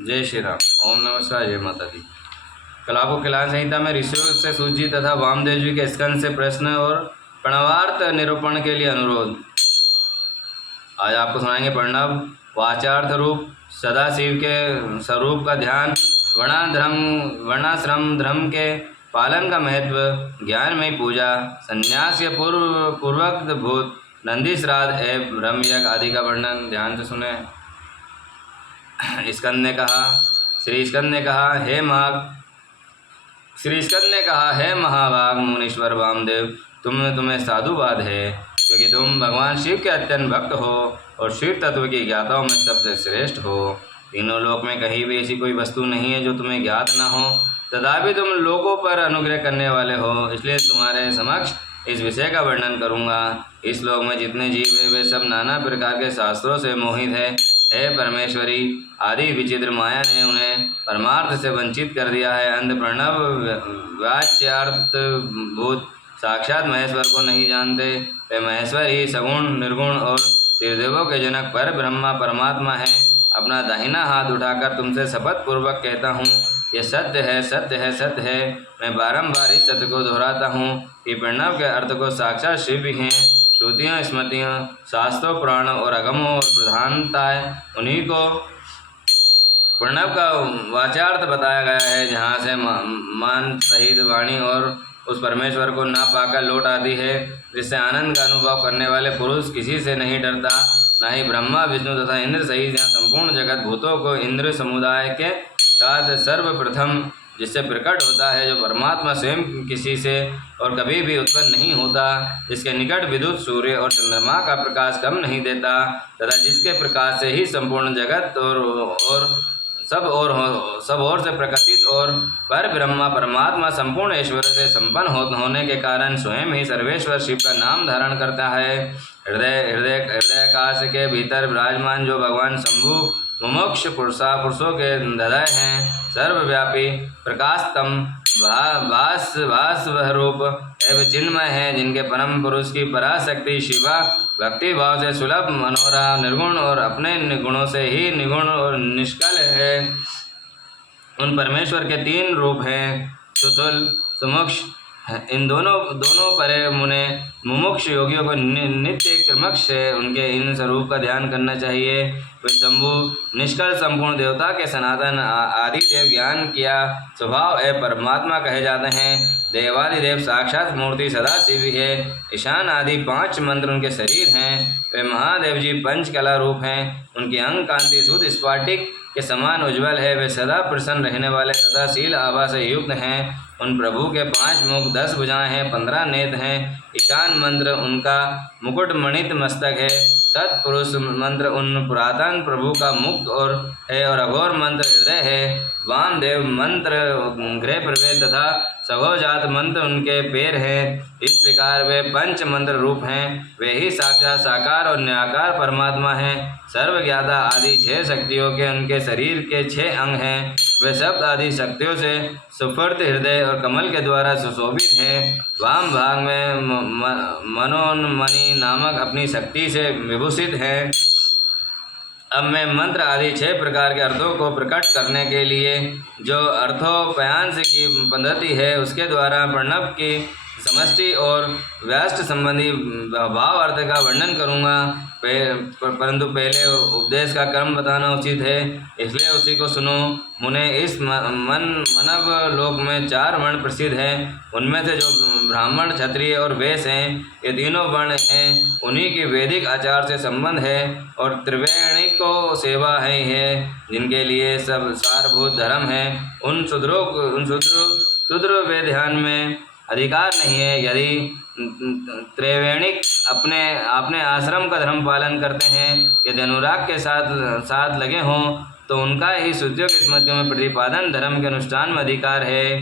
जय श्री राम। ओम नमः शिवाय। जय माता दी। कल आपको कल्याण संहिता में ऋषियों से सूची तथा वामदेव जी के स्कंद से प्रश्न और प्रणवार्थ निरूपण के लिए अनुरोध। आज आपको सुनाएंगे प्रणव वाचार्थ रूप सदाशिव के स्वरूप का ध्यान, वर्णाश्रम धर्म के पालन का महत्व, ज्ञानमयी पूजा, संन्यास के पूर्वक भूत नंदी श्राद्ध एवं ब्रह्मयज्ञ आदि का वर्णन। ध्यान से सुने। स्कंद ने कहा, श्री स्कंद ने कहा, हे महाभाग मुनीश्वर वामदेव, तुम्हें साधुवाद है, क्योंकि तुम भगवान शिव के अत्यंत भक्त हो और शिव तत्व की ज्ञाताओं में सबसे श्रेष्ठ हो। तीनों लोक में कहीं भी ऐसी कोई वस्तु नहीं है जो तुम्हें ज्ञात न हो, तथापि तुम लोगों पर अनुग्रह करने वाले हो, इसलिए तुम्हारे समक्ष इस विषय का वर्णन करूँगा। इस लोक में जितने जीव हैं वे सब नाना प्रकार के शास्त्रों से मोहित है। हे परमेश्वरी, आदि विचित्र माया ने उन्हें परमार्थ से वंचित कर दिया है। अंध प्रणव वाच्यार्थ भूत साक्षात महेश्वर को नहीं जानते। वे महेश्वर ही सगुण निर्गुण और त्रिदेवों के जनक पर ब्रह्मा परमात्मा है। अपना दाहिना हाथ उठाकर तुमसे शपथ पूर्वक कहता हूँ, ये सत्य है, सत्य है, सत्य है। मैं बारंबार इस सत्य को दोहराता हूँ कि प्रणव के अर्थ को साक्षात शिव ही हैं। श्रुतियाँ, स्मृतियाँ, शास्त्रों, पुराणों और अगमों और प्रधानताएँ उन्हीं को प्रणव का वाचार्थ बताया गया है, जहाँ से मान सहित वाणी और उस परमेश्वर को ना पाकर लौट आती है, जिससे आनंद का अनुभव करने वाले पुरुष किसी से नहीं डरता, ना ही ब्रह्मा विष्णु तथा इंद्र सहित यहाँ संपूर्ण जगत भूतों को इंद्र समुदाय के साथ सर्वप्रथम जिससे प्रकट होता है, जो परमात्मा स्वयं किसी से और कभी भी उत्पन्न नहीं होता, जिसके निकट विद्युत सूर्य और चंद्रमा का प्रकाश कम नहीं देता, तथा जिसके प्रकाश से ही संपूर्ण जगत और सब ओर से प्रकाशित और पर ब्रह्मा परमात्मा संपूर्ण ऐश्वर्य से संपन्न होने के कारण स्वयं ही सर्वेश्वर शिव का नाम धारण करता है। हृदयाकाश के भीतर विराजमान जो भगवान शंभु मुमुक्ष पुरुषों के हृदय हैं, सर्वव्यापी प्रकाशतम भास्वरूप एवं चिन्मय है, जिनके परम पुरुष की पराशक्ति शिवा भक्ति भाव से सुलभ मनोहरा निर्गुण और अपने गुणों से ही निगुण और निष्कल है। उन परमेश्वर के तीन रूप हैं, सुतुल सुमुक्ष। इन दोनों परे मुने मुमुक्ष योगियों को नित्य क्रमश से उनके इन स्वरूप का ध्यान करना चाहिए। वे शंभु निष्कल संपूर्ण देवता के सनातन आदि देव ज्ञान किया स्वभाव एवं परमात्मा कहे जाते हैं। देवादिदेव साक्षात मूर्ति सदा शिव है। ईशान आदि 5 मंत्र उनके शरीर हैं। वे महादेव जी पंचकला रूप हैं। उनकी अंग कांति शुद्ध स्फटिक के समान उज्ज्वल है। वे सदा प्रसन्न रहने वाले तथा शील आभा से युक्त हैं। उन प्रभु के 5 मुख 10 भुजाएं हैं, 15 नेत्र हैं। ईशान मंत्र उनका मुकुट मणित मस्तक है। तत्पुरुष मंत्र उन पुरातन प्रभु का मुख और है और अघोर मंत्र हृदय है। वामदेव मंत्र गृह प्रवेश तथा सगोजात मंत्र उनके पैर हैं। इस प्रकार वे पंच मंत्र रूप हैं। वे ही साक्षात साकार और निराकार परमात्मा हैं। सर्वज्ञाता आदि 6 शक्तियों के उनके शरीर के 6 अंग हैं। वे शब्द आदि शक्तियों से सुफर्त हृदय और कमल के द्वारा सुशोभित हैं। वाम भाग में मनोन्मणि नामक अपनी शक्ति से विभूषित हैं। अब मैं मंत्र आदि 6 प्रकार के अर्थों को प्रकट करने के लिए जो अर्थोपयांश की पद्धति है उसके द्वारा प्रणव की समष्टि और व्यष्टि संबंधी भाव अर्थ का वर्णन करूँगा। परंतु पहले उपदेश का क्रम बताना उचित है, इसलिए उसी को सुनो। मुने इस मानव लोक में 4 वर्ण प्रसिद्ध हैं। उनमें से जो ब्राह्मण क्षत्रिय और वैश्य हैं, ये तीनों वर्ण हैं, उन्हीं की वैदिक आचार से संबंध है और त्रिवेणी को सेवा है जिनके लिए सब सारभूत धर्म है। उन शूद्रों वे ध्यान में अधिकार नहीं है। यदि त्रिवेणिक अपने आश्रम का धर्म पालन करते हैं, यदि अनुराग के साथ लगे हों, तो उनका ही श्रुतियों की स्मृतियों में प्रतिपादन धर्म के अनुष्ठान में अधिकार है।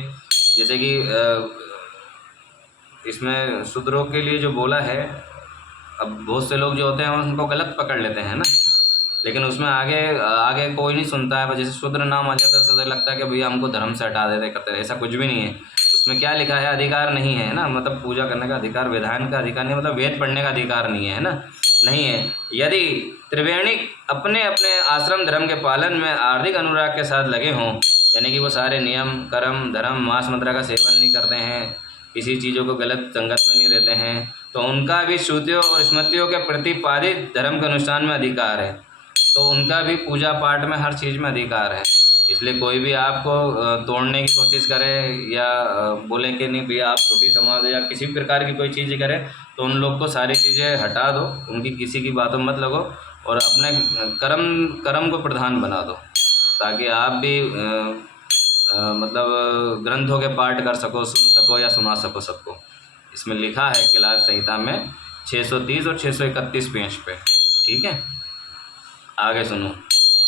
जैसे कि इसमें शूद्रों के लिए जो बोला है, अब बहुत से लोग जो होते हैं उनको गलत पकड़ लेते हैं ना, लेकिन उसमें आगे कोई नहीं सुनता है। जैसे शूद्र नाम आ जाता है तो लगता है कि भैया हमको धर्म से हटा देते करते। ऐसा कुछ भी नहीं है। उसमें क्या लिखा है, अधिकार नहीं है ना, मतलब पूजा करने का अधिकार, विधान का अधिकार नहीं, मतलब वेद पढ़ने का अधिकार नहीं है ना। नहीं है। यदि त्रिवेणी अपने अपने आश्रम धर्म के पालन में आर्थिक अनुराग के साथ लगे हों, यानी कि वो सारे नियम, कर्म, धर्म, मांस मदिरा का सेवन नहीं करते हैं, किसी चीज़ों को गलत संगत में नहीं रहते हैं, तो उनका भी श्रुतियों और स्मृतियों के प्रतिपादित धर्म के अनुष्ठान में अधिकार है। तो उनका भी पूजा पाठ में हर चीज़ में अधिकार है। इसलिए कोई भी आपको तोड़ने की कोशिश करे या बोले कि नहीं भैया आप छोटी समाज या किसी भी प्रकार की कोई चीज़ करे, तो उन लोग को सारी चीज़ें हटा दो, उनकी किसी की बातों मत लगो और अपने कर्म को प्रधान बना दो, ताकि आप भी मतलब ग्रंथों के पाठ कर सको, सुन सको या सुना सको सबको। इसमें लिखा है कैलाश संहिता में 630 और 631 पेज पे। ठीक है, आगे सुनो।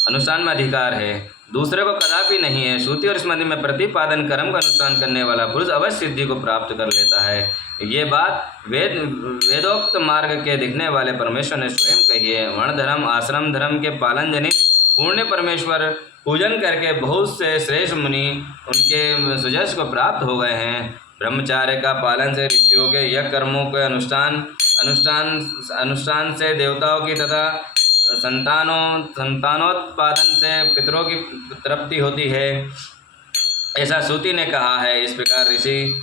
अनुष्ठान में अधिकार है, दूसरे को कदापि नहीं है। श्रुति और स्मृति में प्रतिपादन कर्म का अनुष्ठान करने वाला पुरुष अवश्य सिद्धि को प्राप्त कर लेता है। ये बात वेदोक्त मार्ग के दिखने वाले परमेश्वर ने स्वयं कही है। वर्ण धर्म, आश्रम धर्म के पालन जनित पुण्य परमेश्वर पूजन करके बहुत से श्रेष्ठ मुनि उनके सुजस को प्राप्त हो गए हैं। ब्रह्मचार्य का पालन से ऋषियों के यज्ञ कर्मों के अनुष्ठान से देवताओं की तथा संतानोत्पादन से पितरों की तृप्ति होती है, ऐसा श्रुति ने कहा है। इस प्रकार ऋषि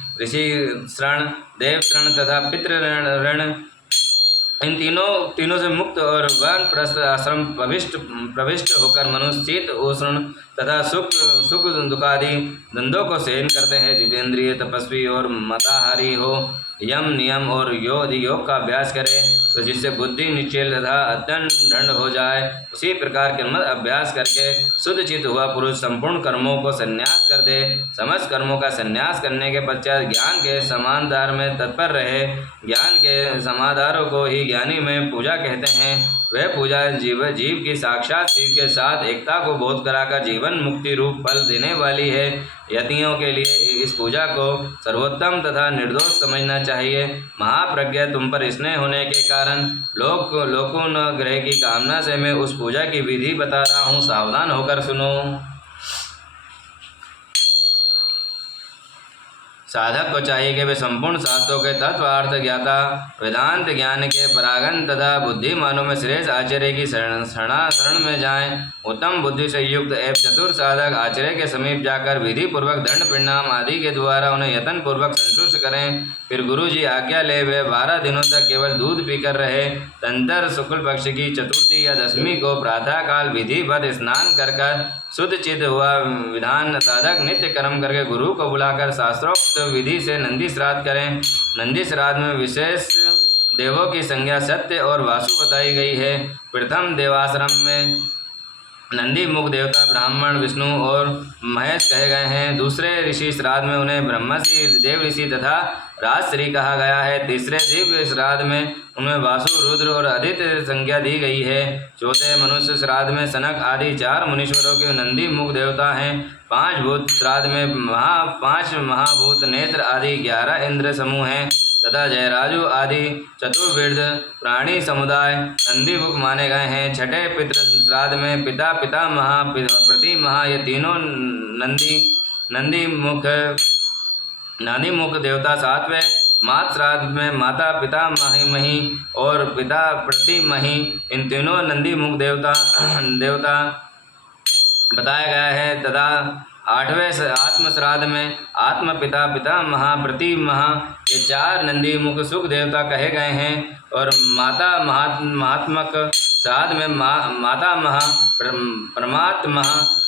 श्रण, देव श्रण तथा पितृ ऋण इन तीनों से मुक्त और वानप्रस्थ आश्रम प्रविष्ट होकर मनुष्य शीत, उष्ण तथा सुख दुखादि धंधों को सहन करते हैं। जितेंद्रिय, तपस्वी और मताहारी हो, यम नियम और योग का अभ्यास करे, तो जिससे बुद्धि निश्चल तथा अत्यंत दृढ़ हो जाए, उसी प्रकार के मत अभ्यास करके शुद्ध चित्त हुआ पुरुष संपूर्ण कर्मों को संन्यास कर दे। समस्त कर्मों का संन्यास करने के पश्चात ज्ञान के समाधान में तत्पर रहे। ज्ञान के समाधारों को ही ज्ञानी में पूजा कहते हैं। वह पूजा जीव की साक्षात शिव के साथ एकता को बोध कराकर जीवन मुक्ति रूप फल देने वाली है। यतियों के लिए इस पूजा को सर्वोत्तम तथा निर्दोष समझना चाहिए। महाप्रज्ञ, तुम पर स्नेह होने के कारण लोकोनुग्रह की कामना से मैं उस पूजा की विधि बता रहा हूँ, सावधान होकर सुनो। साधक को चाहिए कि वे संपूर्ण शास्त्रों के तत्वार्थ ज्ञाता, वेदांत ज्ञान के परागण तथा बुद्धिमानों में श्रेष्ठ आचार्य की शरण में जाएं। उत्तम बुद्धि से युक्त एवं चतुर साधक आचार्य के समीप जाकर विधि पूर्वक दंड परिणाम आदि के द्वारा उन्हें यत्न पूर्वक संतुष्ट करें। फिर गुरु जी आज्ञा ले वे 12 दिनों तक केवल दूध पीकर रहे। तंत्र शुक्ल पक्ष की चतुर्थी या दशमी को प्रातः काल विधिवत स्नान कर शुद्ध चित्त हुआ विधान साधक नित्य कर्म करके गुरु को बुलाकर शास्त्रोक्त विधि से नंदी श्राद्ध करें। नंदी श्राद्ध में विशेष देवों की संज्ञा सत्य और वासु बताई गई है। प्रथम देवाश्रम में नंदी मुख देवता ब्राह्मण, विष्णु और महेश कहे गए हैं। दूसरे ऋषि श्राद्ध में उन्हें ब्रह्मषि, देव ऋषि तथा राजश्री कहा गया है। तीसरे दिव्य श्राद्ध में उनमें वासु, रुद्र और आदित्य संज्ञा दी गई है। चौथे मनुष्य श्राद्ध में सनक आदि 4 मुनीश्वरों के नंदी मुख देवता हैं। 5 भूत श्राद्ध में 5 महाभूत, नेत्र आदि 11 इंद्र समूह हैं तथा जयराजु आदि चतुर्विध प्राणी समुदाय नंदी मुख माने गए हैं। छठे पितृ श्राद्ध में पिता, पितामह, प्रतिमहा ये तीनों नंदी मुख देवता। 7वें मात श्राद्ध में माता, पिता मही और पिता प्रतिमही इन तीनों नंदी मुख देवता बताया गया है तथा 8वें आत्म श्राद्ध में आत्म, पिता, पितामह, प्रतिमह ये 4 नंदी मुख सुख देवता कहे गए हैं। और माता महात्मक श्राद्ध में माता महा, परमात्मा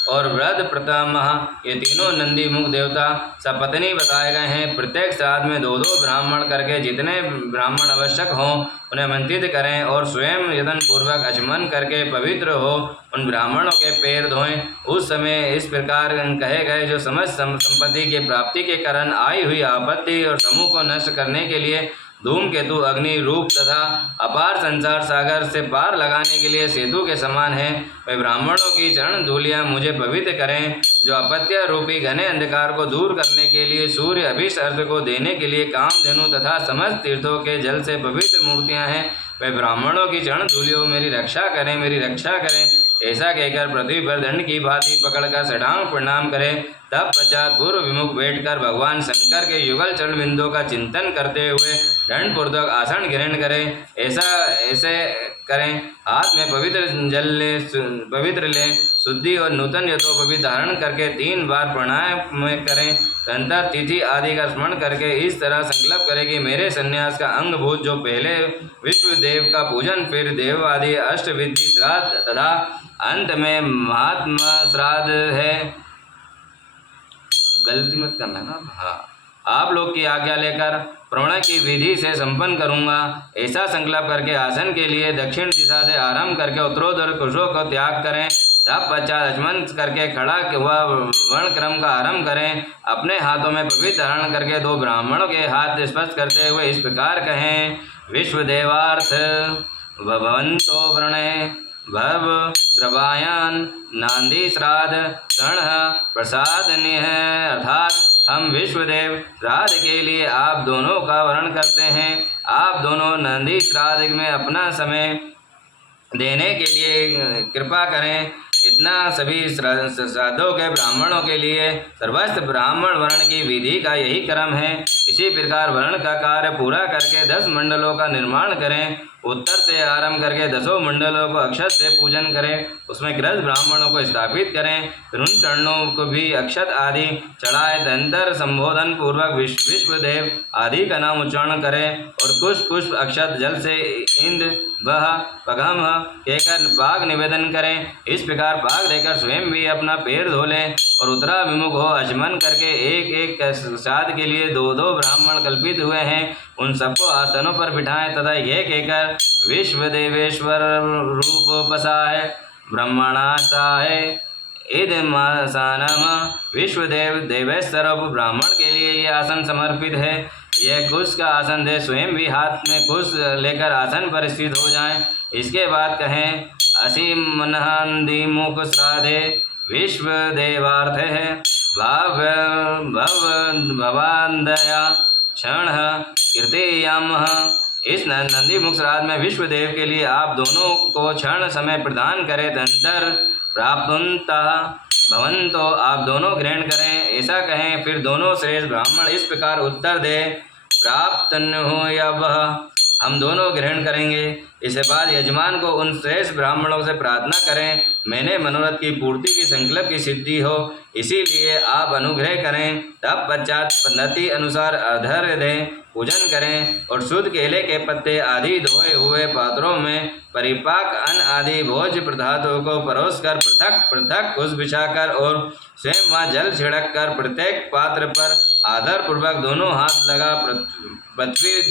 और वृद्ध प्रथमः ये तीनों नंदी मुख देवता सपत्नी बताए गए हैं। प्रत्येक श्राद्ध में 2-2 ब्राह्मण करके जितने ब्राह्मण आवश्यक हों उन्हें आमंत्रित करें और स्वयं यत्न पूर्वक आचमन करके पवित्र हो उन ब्राह्मणों के पैर धोएं। उस समय इस प्रकार कहे गए जो समस्त संपत्ति की प्राप्ति के कारण आई हुई आपत्ति और समूह को नष्ट करने के लिए धूमकेतु अग्नि रूप तथा अपार संसार सागर से पार लगाने के लिए सेतु के समान है। वे ब्राह्मणों की चरण धूलियाँ मुझे पवित्र करें जो अपत्य रूपी घने अंधकार को दूर करने के लिए सूर्य अभिष अर्थ को देने के लिए कामधेनु तथा समस्त तीर्थों के जल से पवित्र मूर्तियाँ हैं। वे ब्राह्मणों की चरण धूलियों मेरी रक्षा करें, मेरी रक्षा करें। ऐसा कहकर पृथ्वी पर दंड की भांति पकड़कर षडांग प्रणाम करें। तब पश्चात पूर्व विमुख बैठकर भगवान शंकर के युगल चरण बिंदुओं का चिंतन करते हुए दंड पूर्वक आसन ग्रहण करें। ऐसे करें। हाथ में पवित्र लें, शुद्धि और नूतन यथोपवीत धारण करके 3 बार प्राणायाम करें। तंत्र तिथि आदि का स्मरण करके इस तरह संकल्प करें कि मेरे संन्यास का अंगभूत जो पहले विश्व देव का पूजन, फिर देव आदि अष्टविधि श्राद्ध तथा अंत में महात्मा श्राद्ध है। गलती मत करना ना। हाँ, आप लोग की आज्ञा लेकर प्रणय की विधि से संपन्न करूंगा। ऐसा संकल्प करके आसन के लिए दक्षिण दिशा से आरंभ करके उत्तरोत्तर कुशों को त्याग करें। तत्पश्चात अचमन करके खड़ा हुआ वर्ण क्रम का आरंभ करें। अपने हाथों में पवित्र धारण करके 2 ब्राह्मणों के हाथ स्पर्श करते हुए इस प्रकार कहें। विश्वदेवार्थ भवन्तो प्रणय भव द्रवायन नांदी श्राद्ध क्षण प्रसादनीय। अर्थात हम विश्वदेव श्राद्ध के लिए आप दोनों का वर्ण करते हैं। आप दोनों नंदी श्राद्ध में अपना समय देने के लिए कृपा करें। इतना सभी श्राद्धों के ब्राह्मणों के लिए सर्वस्व ब्राह्मण वर्ण की विधि का यही क्रम है। इसी प्रकार वर्ण का कार्य पूरा करके 10 मंडलों का निर्माण करें। उत्तर से आरंभ करके 10 मंडलों को अक्षत से पूजन करें। उसमें गृहस्थ ब्राह्मणों को स्थापित करें। फिर उन चरणों को भी अक्षत आदि चढ़ाए। तंत्र संबोधन पूर्वक विश्वदेव आदि का नाम उच्चारण करें और कुछ पुष्प अक्षत जल से इंद्र वह पगम कहकर पाग निवेदन करें। इस प्रकार पाग देकर स्वयं भी अपना पैर धो लें और उत्तराभिमुख हो आचमन करके एक श्राद्ध के लिए 2 ब्राह्मण कल्पित हुए हैं उन सबको आसनों पर बिठाएं तथा यह कहकर विश्वदेवेश्वर रूप बसाए ब्रह्मणासाय इदमासानम। विश्वदेव देवेश्वर ब्राह्मण के लिए यह आसन समर्पित है। यह कुश का आसन दे, स्वयं भी हाथ में कुश लेकर आसन पर स्थित हो जाएं। इसके बाद कहें असीम मनहंदी मुख श्राद्धे विश्वदेवार्थ है भाव भवान्दया क्षण कीर्तियाम। इस नंदी मुख श्राद्ध में विश्वदेव के लिए आप दोनों को क्षण समय प्रदान करें। तंत्र प्राप्तुंता भवंतो, आप दोनों ग्रहण करें। ऐसा कहें। फिर दोनों श्रेष्ठ ब्राह्मण इस प्रकार उत्तर दे प्राप्त हो या वह, हम दोनों ग्रहण करेंगे। इसके बाद यजमान को उन श्रेष्ठ ब्राह्मणों से प्रार्थना करें मैंने मनोरथ की पूर्ति की संकल्प की सिद्धि हो, इसीलिए आप अनुग्रह करें। तब पश्चात पद्धति अनुसार अर्घ्य दें, पूजन करें और शुद्ध केले के पत्ते आदि धोए हुए पात्रों में परिपाक अन्न आदि भोज्य पदार्थों को परोसकर पृथक पृथक कुश बिछाकर और स्वयं वहाँ जल छिड़क कर प्रत्येक पात्र पर आदर पूर्वक दोनों हाथ लगा पृथ्वी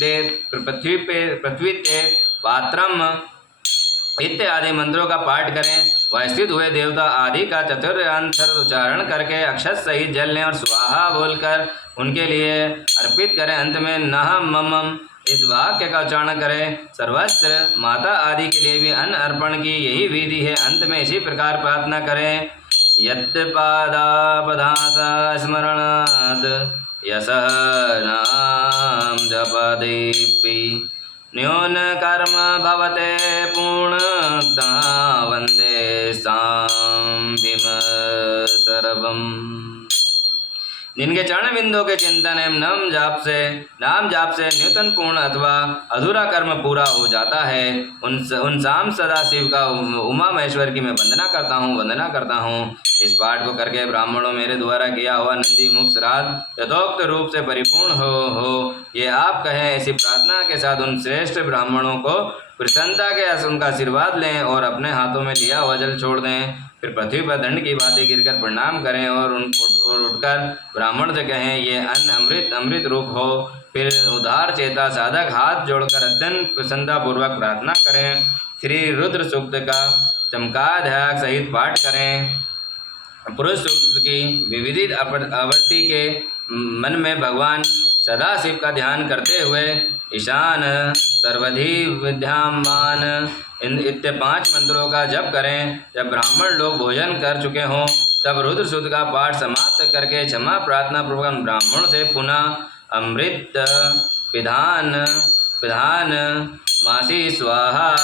ते पात्रम इत्यादि मंत्रों का पाठ करें। वह स्थित हुए देवता आदि का चतुर्यांतर उच्चारण करके अक्षत सहित जल लें और स्वाहा बोलकर उनके लिए अर्पित करें। अंत में नह मम इस वाक्य का उच्चारण करें। सर्वस्त्र माता आदि के लिए भी अन्न अर्पण की यही विधि है। अंत में इसी प्रकार प्रार्थना करें यत्पादापदासा स्मरणात् यशः नाम जपदीपि न्यून कर्म भवते पूर्णता वंदे सांबिम सर्वम। जिनके चरण बिंदु के चिंतन एवं नाम जाप से न्यूतन पूर्ण अथवा अधूरा कर्म पूरा हो जाता है उन शाम सदा शिव का उमा महेश्वर की मैं वंदना करता हूँ। इस पाठ को करके ब्राह्मणों मेरे द्वारा किया हुआ नंदी मुख श्राद्ध यथोक्त रूप से परिपूर्ण हो ये आप कहें। ऐसी प्रार्थना के साथ उन श्रेष्ठ ब्राह्मणों को प्रसन्नता के उनका आशीर्वाद लें और अपने हाथों में लिया हुआ जल छोड़ दें। फिर पृथ्वी पर दंड की बातें गिरकर प्रणाम करें और उठकर ब्राह्मण से कहें ये अन्न अमृत रूप हो। फिर उदार चेता साधक हाथ जोड़कर अत्यंत प्रसन्नतापूर्वक प्रार्थना करें। श्री रुद्र सूक्त का चमकाध्याय सहित पाठ करें। पुरुष सूक्त की विविध आवृत्ति के मन में भगवान सदाशिव का ध्यान करते हुए ईशान सर्वधि विद्यमान इत्य 5 मंत्रों का जप करें। जब ब्राह्मण लोग भोजन कर चुके हों तब रुद्र सूक्त का पाठ समाप्त करके क्षमा प्रार्थना पूर्वक ब्राह्मण से पुनः अमृत पिधान मासी स्वाहा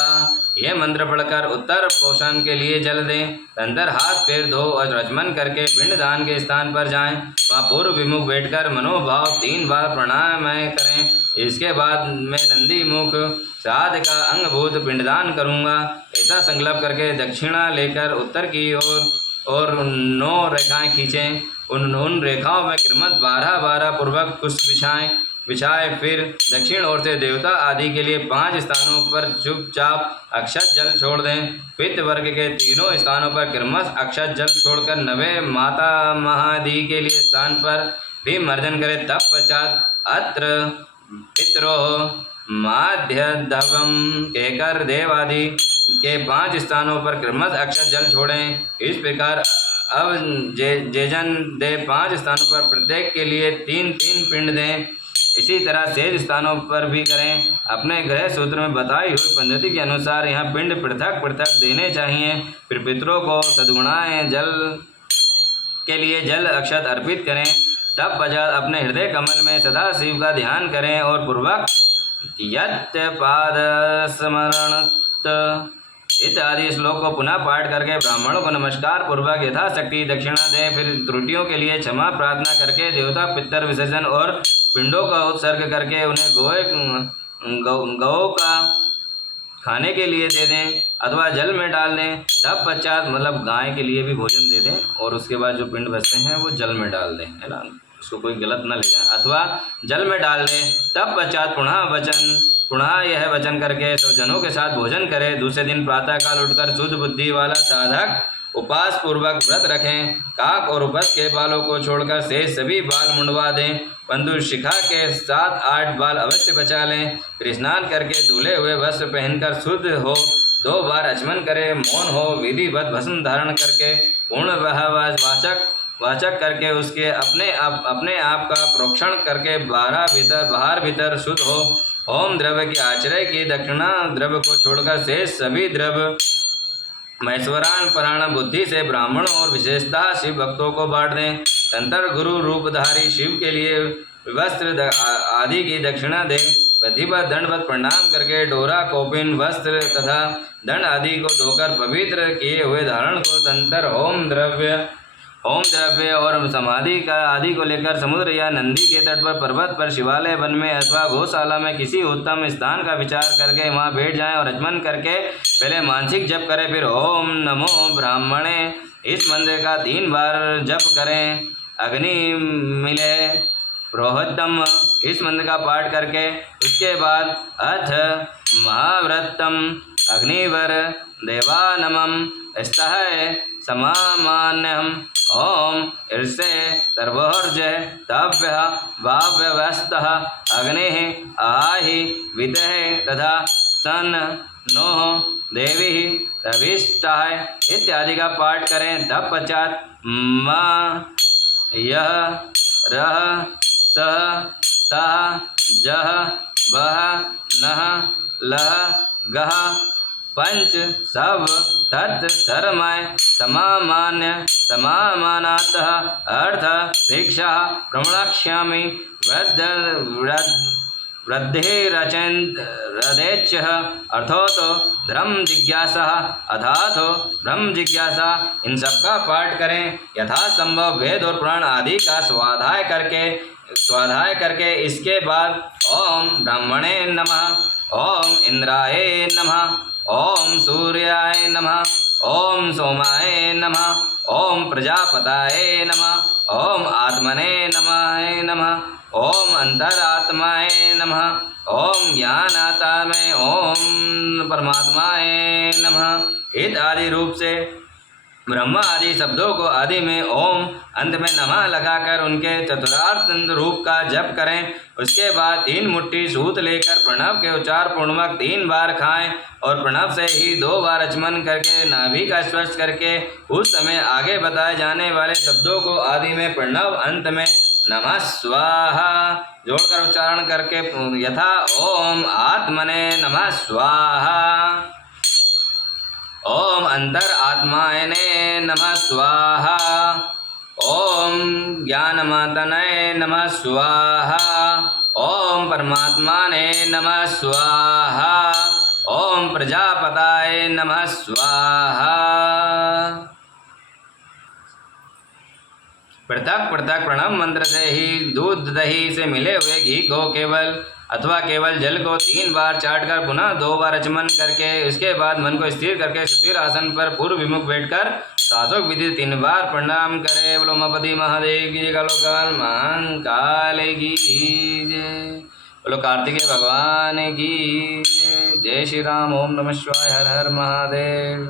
यह मंत्र पढ़कर उत्तर पोषण के लिए जल दें। अंदर हाथ पैर धो और आचमन करके पिंडदान के स्थान पर जाएं। वहाँ पूर्व विमुख बैठकर मनोभाव 3 बार प्राणायाम करें इसके बाद मैं नंदी मुख श्राद्ध का अंगभूत पिंडदान करूँगा। ऐसा संकल्प करके दक्षिणा लेकर उत्तर की ओर और 9 रेखाएं खींचें। उन रेखाओं में क्रमशः 12-12 पूर्वक पुष्प बिछाए। फिर दक्षिण ओर से देवता आदि के लिए 5 स्थानों पर चुपचाप अक्षत जल छोड़ दें। पित्त वर्ग के तीनों स्थानों पर क्रमशः अक्षत जल छोड़कर 9 माता महादी के लिए स्थान पर भी मर्जन करें। तब पश्चात अत्र पितरो माध्यधवम कहकर देवादि के 5 स्थानों पर क्रमशः अक्षत जल छोड़ें। इस प्रकार अब जेजन दे 5 स्थानों पर प्रत्येक के लिए 3-3 पिंड दें। इसी तरह शेष स्थानों पर भी करें। अपने गृह सूत्र में बताई हुई पद्धति के अनुसार यहाँ पिंड पृथक पृथक देने चाहिए। फिर पितरों को सद्गुणाएं जल के लिए जल अक्षत अर्पित करें। तब पश्चात अपने हृदय कमल में सदा शिव का ध्यान करें और पूर्वक यत् पाद स्मरणत इत्यादि श्लोक को पुनः पाठ करके ब्राह्मणों को नमस्कार पूर्वक यथाशक्ति दक्षिणा दें। फिर त्रुटियों के लिए क्षमा प्रार्थना करके देवता पितर विसर्जन और पिंडों का उत्सर्ग करके उन्हें गौ का खाने के लिए दे दें अथवा जल में डाल दें। तब पश्चात मतलब गाय के लिए भी भोजन दे दें और उसके बाद जो पिंड बचते हैं वो जल में डाल दें, है ना, उसको कोई गलत ना ले जाए, अथवा जल में डाल दें। तब पश्चात पुनः यह वचन करके सब जनों के साथ भोजन करें। दूसरे दिन प्रातःकाल उठकर शुद्ध बुद्धि वाला साधक उपास पूर्वक व्रत रखें। काक और उपस के बालों को छोड़कर शेष सभी बाल मुंडवा दें, परंतु शिखा के 7-8 बाल अवश्य बचा लें। फिर स्नान करके धुले हुए वस्त्र पहनकर शुद्ध हो 2 बार आचमन करें। मौन हो विधिवत भस्म धारण करके पूर्ण वाचक करके उसके अपने आप का प्रोक्षण करके बाहर भीतर शुद्ध हो। ओम द्रव्य के आश्रय की दक्षिणा द्रव्य को छोड़कर शेष सभी द्रव्य महेश्वरान प्राण बुद्धि से ब्राह्मणों और विशेषतः शिव भक्तों को बांट दें। तंत्र गुरु रूपधारी शिव के लिए वस्त्र आदि की दक्षिणा दें। प्रतिपद दंडवत प्रणाम करके डोरा कौपिन वस्त्र तथा दंड आदि को धोकर पवित्र किए हुए धारण को तंत्र ओम द्रव्य और समाधि का आदि को लेकर समुद्र या नंदी के तट पर पर्वत पर शिवालय वन में अथवा गौशाला में किसी उत्तम स्थान का विचार करके वहां बैठ जाएं और आचमन करके पहले मानसिक जप करें। फिर ओम नमो ब्राह्मणे इस मंत्र का 3 बार जप करें। अग्नि मिले प्रोहतम इस मंत्र का पाठ करके उसके बाद अथ महाव्रतम अग्निवर देवानमम स्तः समामान्यम ओम ईर्षे सर्वोर्जे तव्य वाव्यवस्तः अग्निः आहि वितः तथा सन नोः देवी तविष्टाय इत्यादि का पाठ करें। तब पश्चात म यह रह सह तह जह बह नह लह गह पंच सब तत् सरमय समामान्य समामानातः अर्थ भिक्षा प्रमणाक्ष्यामि वृद्धिरचेन्द्रदेच्य अर्थोतो ब्रह्म जिज्ञासा अथातो ब्रह्म जिज्ञासा इन सब का पाठ करें। यथासंभव वेद और पुराण आदि का स्वाध्याय करके इसके बाद ओम ब्राह्मणे नमः, ओम इंद्राय नमः, ओम सूर्याय नमः, ओम सोमाय नमः, ओम प्रजापताय नमः, ओम आत्मने नमः, ओम अंतरात्माय नमः, ओम ज्ञानात्माय, ओम परमात्माय नमः इत्यादि रूप से ब्रह्मा आदि शब्दों को आदि में ओम अंत में नमः लगाकर उनके चतुरार्थ रूप का जप करें। उसके बाद 3 मुट्ठी सूत लेकर प्रणव के उच्चार पूर्वक 3 बार खाएं और प्रणव से ही 2 बार आचमन करके नाभि का स्पर्श करके उस समय आगे बताए जाने वाले शब्दों को आदि में प्रणव अंत में नमः स्वाहा जोड़कर उच्चारण करके यथा ओम आत्मने नमः स्वाहा, ओम अंतर आत्मायने नमः स्वाहा, ओम ज्ञानमातनय नमः स्वाहा, ओम परमात्माने नमः स्वाहा, ओम प्रजापताय नमः स्वाहा। पृथक पृथक प्रणव मंत्र से ही दूध दही से मिले हुए घी को केवल अथवा केवल जल को 3 बार चाटकर पुनः 2 बार अचमन करके उसके बाद मन को स्थिर करके सुधीर आसन पर पूर्व विमुख बैठकर शासक विधि 3 बार प्रणाम करे। बोलो उमापति महादेव की जय, कालो काल महाकाल की जय, बोलो कार्तिकेय भगवान की जय। जय श्री राम। ओम नमः शिवाय। हर हर महादेव।